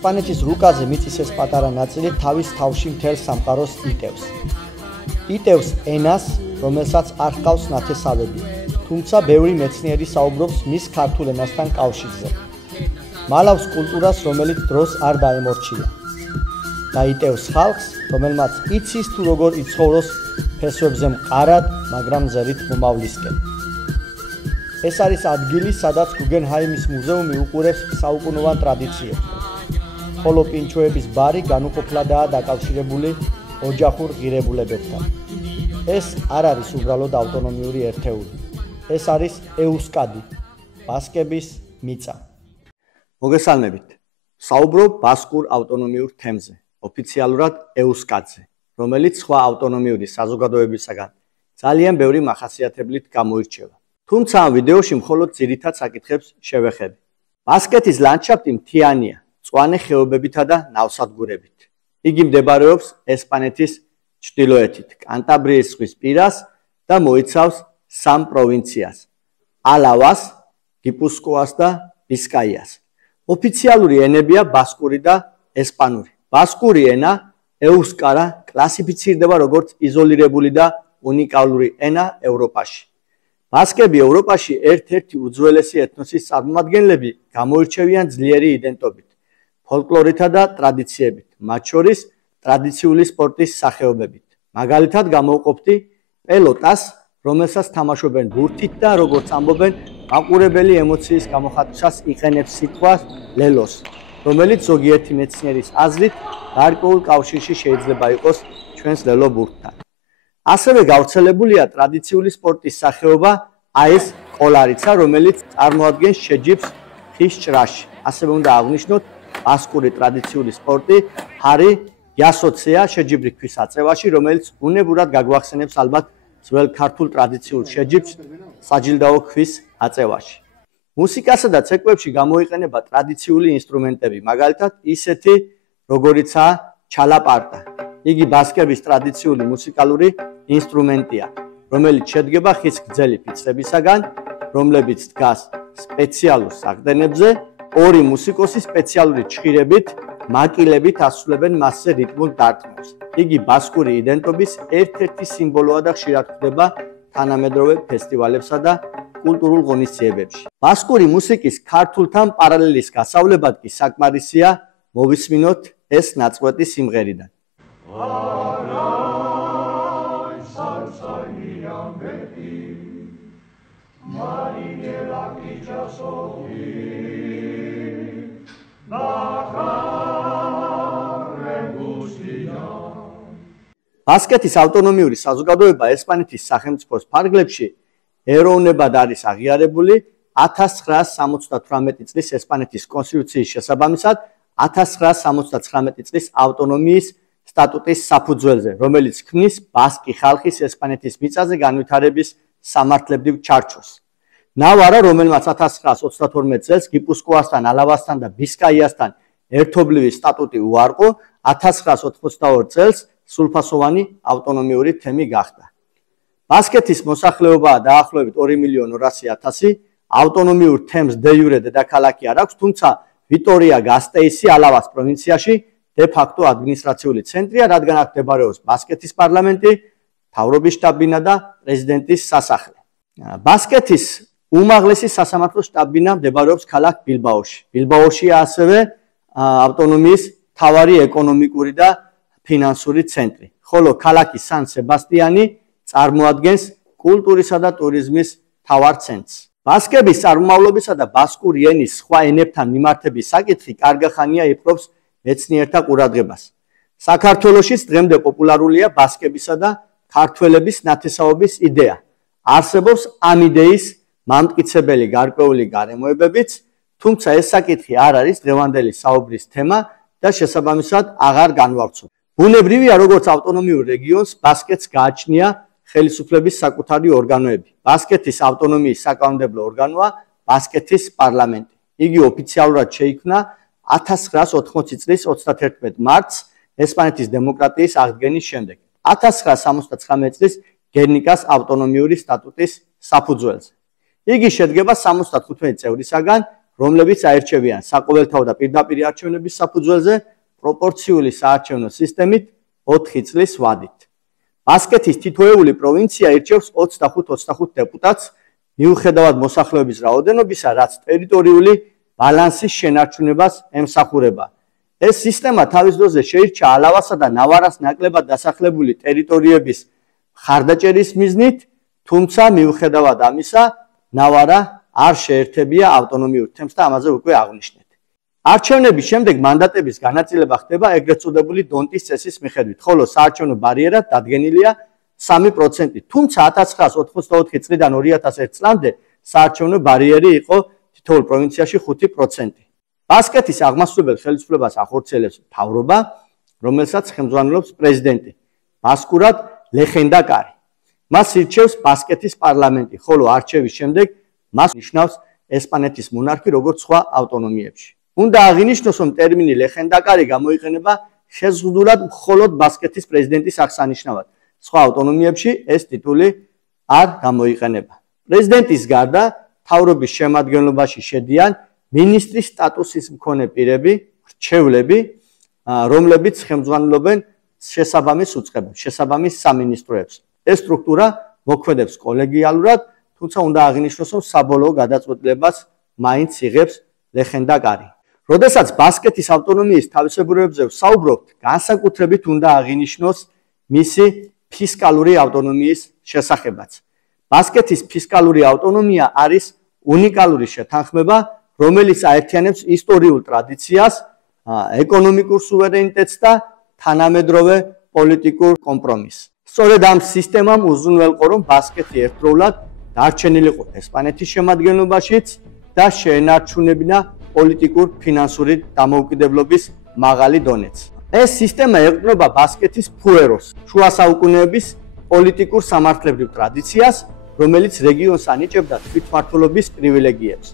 ესპანეთის რუკაზე მიწის ეს პატარა ნაწილი თავის თავში მთელ სამყაროს იტევს. იტევს ენას, რომელსაც არ ჰყავს ნათესავები, თუმცა ბევრი მეცნიერი საუბრობს მის ქართულ ენასთან კავშირზე. მალავს კულტურას, რომელიც დროს არ დაემორჩილა. და იტევს ხალხს, რომელმაც იცის თუ როგორ იცხოვროს ფესვებზე მყარად, მაგრამ ზერით მომავლისკენ. ეს არის ადგილი, სადაც გუგენჰაიმის მუზეუმი უყურებს საუკუნოვან ტრადიციებს. ხოლო პინჩოების ბარი განუყოფლადაა დაკავშირებული ოჯახურ ღირებულებებთან. ეს არ არის უბრალოდ ავტონომიური ერთეული. ეს არის ეუსკადი, ბასკების მიწა. მოგესალმებით. საუბრობ ბასკურ ავტონომიურ თემზე, ოფიციალურად ეუსკადზე, რომელიც სხვა ავტონომიური საზოგადოებისაგან ძალიან ბევრი მახასიათებლით გამოირჩევა. თუმცა ამ ვიდეოში მხოლოდ ძირითად საკითხებს შევეხები. ბასკეთის ლანდშაფტი მთიანია, მწვანე ხეობებითა და ნავსადგურებით. იგი მდებარეობს ესპანეთის ჩრდილოეთით, კანტაბრიის ზღვის პირას და მოიცავს სამ პროვინციას: ალავას, გიპუსკოას და ბისკაიას. ოფიციალური ენებია ბასკური და ესპანური. ბასკური ენა, ეუსკარა, კლასიფიცირდება როგორც იზოლირებული და უნიკალური ენა ევროპაში. ბასკები ევროპაში ერთ-ერთი უძველესი ეთნოსის წარმომადგენლები, გამოირჩევიან ძლიერი იდენტობით, ფოლკლორითა და ტრადიციებით, მათ შორის ტრადიციული სპორტის სახეობებით. მაგალითად გამოვყოფდი პელოტას, რომელსაც თამაშობენ ბურთით და როგორც ამბობენ, მაყურებელი ემოციის გამოხატვისას იყენებს სიტყვას ლელოს, რომელიც ზოგიერთი მეცნიერის აზრით გარკვეულ კავშირში შეიძლება იყოს ჩვენს ლელო ბურთთან. ასევე გავრცელებულია ტრადიციული სპორტის სახეობა აეს კოლარიცა, რომელიც წარმოადგენს შეჯიბს ხის ჭრაში. ასევე უნდა აღვნიშნოთ ბასკური ტრადიციული სპორტი ჰარი იასოცეა შეჯიბრი ქვის აწევაში, რომელიც უნებურად გაგვახსენებს ალბათ ძველ ქართულ ტრადიციულ შეჯიბს საჯილდაო ქვის აწევაში. მუსიკასა და ცეკვებში გამოიყენება ტრადიციული ინსტრუმენტები, მაგალითად ისეთი, როგორიცაა ჩალაპარტა. იგი ბასკების ტრადიციული მუსიკალური ინსტრუმენტია, რომელიც შედგება ხის გრძელი ფიცრებისაგან, რომლებიც დგას სპეციალურ საყრდენებზე. ორი მუსიკოსი სპეციალური ჩხირებით, მაკილებით ასრულებენ მასზე რიტმულ დარტყმებს. იგი ბასკური იდენტობის ერთ-ერთი სიმბოლოა და ხშირად ხდება თანამედროვე ფესტივალებსა და კულტურულ ღონისძიებებში. ბასკური მუსიკის ქართულთან პარალელის გასავლებად კი საკმარისია მოვისმინოთ ეს ნაწყვეტი სიმღერიდან. ბასკეთის ავტონომიური საზოგადოება ესპანეთის სახელმწიფოს ფარგლებში ეროვნებად არის აღიარებული 1978 წლის ესპანეთის კონსტიტუციის შესაბამისად 1979 წლის ავტონომიის სტატუტის საფუძველზე, რომელიც ქმნის ბასკი ხალხის ესპანეთის მიწაზე განვითარების სამართლებრივ ჩარჩოს. ნავარა, რომელმაც 1932 წელს გიპუსკოასთან, ალავასთან და ბისკაიასთან ერთობლივი სტატუტი უარყო, 1982 წელს სრულფასოვანი ავტონომიური თემი გახდა. ბასკეთის მოსახლეობაა დაახლოებით 2.200.000, ავტონომიურ თემს დე იურე დედაქალაქი არ აქვს, თუმცა ვიტორია გასტეისი ალავას პროვინციაში დე ფაქტო ადმინისტრაციული ცენტრია, რადგან აქ მდებარეობს ბასკეთის პარლამენტი, მთავრობის შტაბ-ბინა და პრეზიდენტის სასახლე. ბასკეთის უმაღლესი სასამართლო შტაბ-ბინა მდებარეობს ქალაქ ბილბაოში. ბილბაოშია ასევე ავტონომიის მთავარი ეკონომიკური და ფინანსური ცენტრი, ხოლო ქალაქი სან სებასტიანი წარმოადგენს კულტურისა და ტურიზმის მთავარ ცენტრს. ბასკების წარმომავლობისა და ბასკური ენის სხვა ენებთან მიმართების საკითხი კარგი ხანია იპყრობს მეცნიერთა ყურადღებას. საქართველოშიც დღემდე პოპულარულია ბასკებისა და ქართველების ნათესაობის იდეა. არსებობს ამ იდეის მამტკიცებელი გარკვეული გარემოებებიც, თუმცა ეს საკითხი არ არის დღევანდელი საუბრის თემა და შესაბამისად აღარ განვავრცობ. ბუნებრივია, როგორც ავტონომიურ რეგიონს, ბასკეთს გააჩნია ხელისუფლების საკუთარი ორგანოები. ბასკეთის ავტონომიის საკანონმდებლო ორგანოა ბასკეთის პარლამენტი. იგი ოფიციალურად შეიქმნა 1980 წლის 31 მარტს ესპანეთის დემოკრატიის აღდგენის შემდეგ 1979 წლის გერნიკას ავტონომიური სტატუტის საფუძველზე. იგი შედგება 75 წევრისაგან, რომლებიც აირჩევიან საყოველთაო და პირდაპირ არჩევნების საფუძველზე პროპორციული საარჩევნო სისტემით 4 წლის ვადით. ბასკეთის თითოეული პროვინცია ირჩევს 25 დეპუტატს, მიუხედავად მოსახლეობის რაოდენობისა, რაც ტერიტორიული ბალანსის შენარჩუნებას ემსახურება. ეს სისტემა თავის დროზე შეირჩა ალავასა და ნავარას ნაკლებად დასახლებული ტერიტორიების მხარდაჭერის მიზნით, თუმცა მიუხედავად ამისა, ნავარა არ შეერთებია ავტონომიურ თემს და ამაზე უკვე აღვნიშნეთ. არჩევნების შემდეგ მანდატების განაწილება ხდება ეგრეთ წოდებული დონტის წესის მიხედვით, ხოლო საარჩევნო ბარიერად დადგენილია 3%, თუმცა 1984 წლიდან 2001 წლამდე საარჩევნო ბარიერი იყო თითოეულ პროვინციაში 5%. ბასკეთის აღმასრულებელ ხელისუფლებას ახორციელებს მთავრობა, რომელსაც ხელმძღვანელობს პრეზიდენტი, ბასკურად ლეხენდაკარი. მას ირჩევს ბასკეთის პარლამენტი, ხოლო არჩევის შემდეგ მას ნიშნავს ესპანეთის მონარქი როგორც სხვა ავტონომიებში. უნდა აღინიშნოს, რომ ტერმინი ლეხენდაკარი გამოიყენება შეზღუდულად მხოლოდ ბასკეთის პრეზიდენტის აღსანიშნავად. სხვა ავტონომიებში ეს ტიტული არ გამოიყენება. პრეზიდენტის გარდა მთავრობის შემადგენლობაში შედიან მინისტრის სტატუსის მქონე პირები, მრჩევლები, რომლებიც ხელმძღვანელობენ შესაბამის უწყებებს, შესაბამის სამინისტროებს. ეს სტრუქტურა მოქმედებს კოლეგიალურად, თუმცა უნდა აღინიშნოს, რომ საბოლოო გადაწყვეტილებას მაინც იღებს ლეხენდაკარი. როდესაც ბასკეთის ავტონომიის თავისებურებებზე ვსაუბრობთ, განსაკუთრებით უნდა აღინიშნოს მისი ფისკალური ავტონომიის შესახებაც. ბასკეთის ფისკალური ავტონომია არის უნიკალური შეთანხმება, რომელიც აერთიანებს ისტორიულ ტრადიციას, ეკონომიკურ სუვერენიტეტს და თანამედროვე პოლიტიკურ კომპრომისს. სწორედ ამ სისტემამ უზრუნველყო, რომ ბასკეთი ერთდროულად დარჩენილიყო ესპანეთის შემადგენლობაშიც და შეენარჩუნებინა პოლიტიკურ ფინანსური დამოუკიდებლობის მაღალი დონეც. ეს სისტემა ეყრდნობა ბასკეთის ფუეროს, შუა საუკუნეების პოლიტიკურ სამართლებრივ ტრადიციას, რომელიც რეგიონს ანიჭებდა თვითმმართველობის პრივილეგიებს.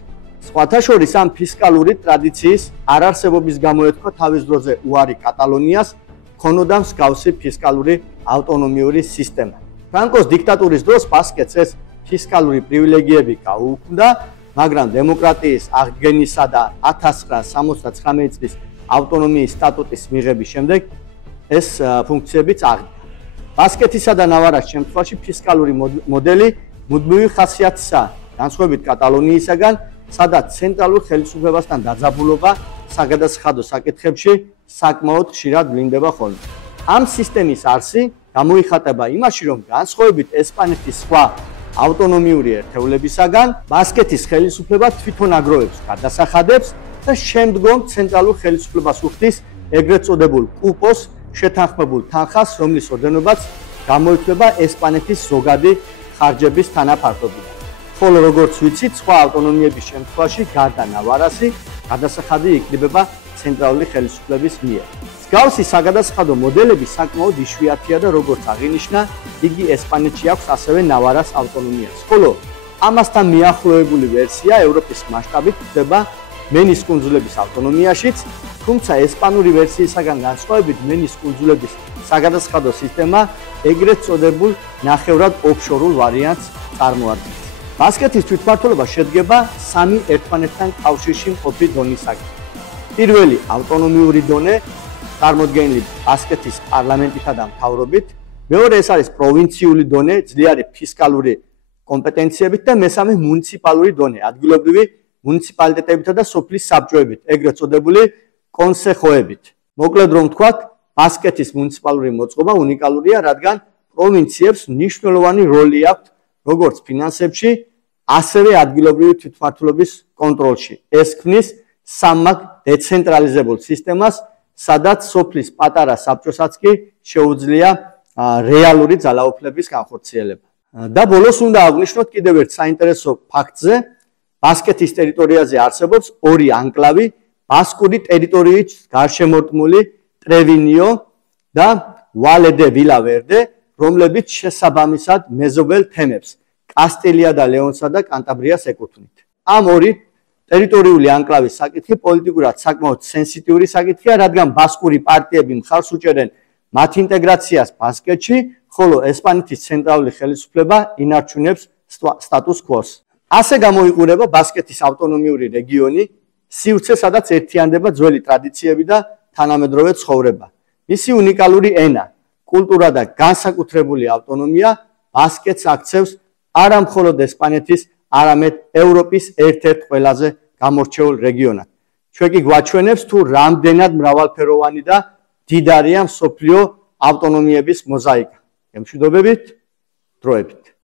სხვათა შორის ამ ფისკალური ტრადიციის არარსებობის გამო ეთქვა თავის დროზე უარი კატალონიას, ქონოდა მსგავსი ფისკალური ავტონომიური სისტემა. ფრანკოს დიქტატურის დროს ბასკეთს ეს ფისკალური პრივილეგიები გაუქმდა, მაგრამ დემოკრატიის აღდგენისა და 1979 წლის ავტონომიის სტატუტის მიღების შემდეგ ეს ფუნქციებიც აღდგა. ბასკეთისა და ნავარას შემთხვევაში ფისკალური მოდელი მუდმივი ხასიათისაა, განსხვავებით კატალონიისაგან, სადაც ცენტრალურ ხელისუფლებასთან დაძაბულობა საგადასახადო საკითხებში საკმაოდ ხშირად ვლინდება ხოლმე. ამ სისტემის არსი გამოიხატება იმაში, რომ განსხვავებით ესპანეთის სხვა ავტონომიური ერთეულებისაგან, ბასკეთის ხელისუფლება თვითონ აგროვებს გადასახადებს და შემდგომ ცენტრალურ ხელისუფლებას უხდის ეგრეთ წოდებულ კუპოს შეთანხმებულ თანხას, რომლის ოდენობაც გამოიწვება ესპანეთის ზოგადი ხარჯების თანაფარდობიდან. ხოლო როგორც ვიცით, სხვა ავტონომიების შემთხვევაში გარდა ნავარასი, გადასახადი იკრიბება ცენტრალური ხელისუფლების მიერ. მსგავსი საგადასახადო მოდელები საკმაოდ იშვიათია და როგორც აღინიშნა, იგი ესპანეთში აქვს ასევე ნავარას ავტონომიას. ხოლო ამასთან მიახლოებული ვერსია ევროპის მასშტაბით ხდება მენის კუნძულების ავტონომიაშიც, თუმცა ესპანური ვერსიისაგან განსხვავებით მენის კუნძულების საგადასახადო სისტემა ეგრეთ წოდებულ ნახევრად ოფშორულ ვარიანტს წარმოადგენს. ბასკეთის თვითმმართველობა შედგება 3 ერთმანეთთან კავშირში მყოფი დონისაგან. პირველი ავტონომიური დონე წარმოდგენილი ბასკეთის პარლამენტითა და მთავრობით, მეორე ეს არის პროვინციული დონე, ძლიერი ფისკალური კომპეტენციებით და მესამე მუნიციპალური დონე, ადგილობრივი მუნიციპალიტეტებითა და სოფლის საბჭოებით, ეგრეთ წოდებული კონსეხოებით. მოკლედ რომ ვთქვათ, ბასკეთის მუნიციპალური მოწყობა უნიკალურია, რადგან პროვინციებს მნიშვნელოვანი როლი აქვთ როგორც ფინანსებში, ასევე ადგილობრივი თვითმმართველობის კონტროლში. ეს ქმნის სამმაგი დეცენტრალიზებულ სისტემას, სადაც სოფლის პატარა საბჭოსაც კი შეუძლია რეალური ძალაუფლების განხორციელება. და ბოლოს უნდა აღვნიშნოთ კიდევ ერთ საინტერესო ფაქტზე, ბასკეთის ტერიტორიაზე არსებობს 2 ანკლავი, ბასკური ტერიტორიით გარშემორტმული ტრევინიო და ვალე დე ვილავერდე, რომლებიც შესაბამისად მეზობელ თემებს კასტილია და ლეონსა და კანტაბრიას ეკუთვნით. ამ 2 ტერიტორიული ანკლავის საკითხი პოლიტიკურად საკმაოდ სენსიტიური საკითხია, რადგან ბასკური პარტიები მხარს უჭერენ მათ ინტეგრაციას ბასკეთში, ხოლო ესპანეთის ცენტრალური ხელისუფლება ინარჩუნებს სტატუს კვოს. ასე გამოიყურება ბასკეთის ავტონომიური რეგიონი, სივრცე, სადაც ერთიანდება ძველი ტრადიციები და თანამედროვე ცხოვრება. მისი უნიკალური ენა, კულტურა და განსაკუთრებული ავტონომია ბასკეთს აქცევს არა მხოლოდ ესპანეთის, არამედ ევროპის ერთ-ერთ ყველაზე გამორჩეულ რეგიონად. ჩვენ კი გვაჩვენებს თუ რამდენად მრავალფეროვანი და მდიდარია მსოფლიო ავტონომიების მოზაიკა. გემშვიდობებით, დროებით.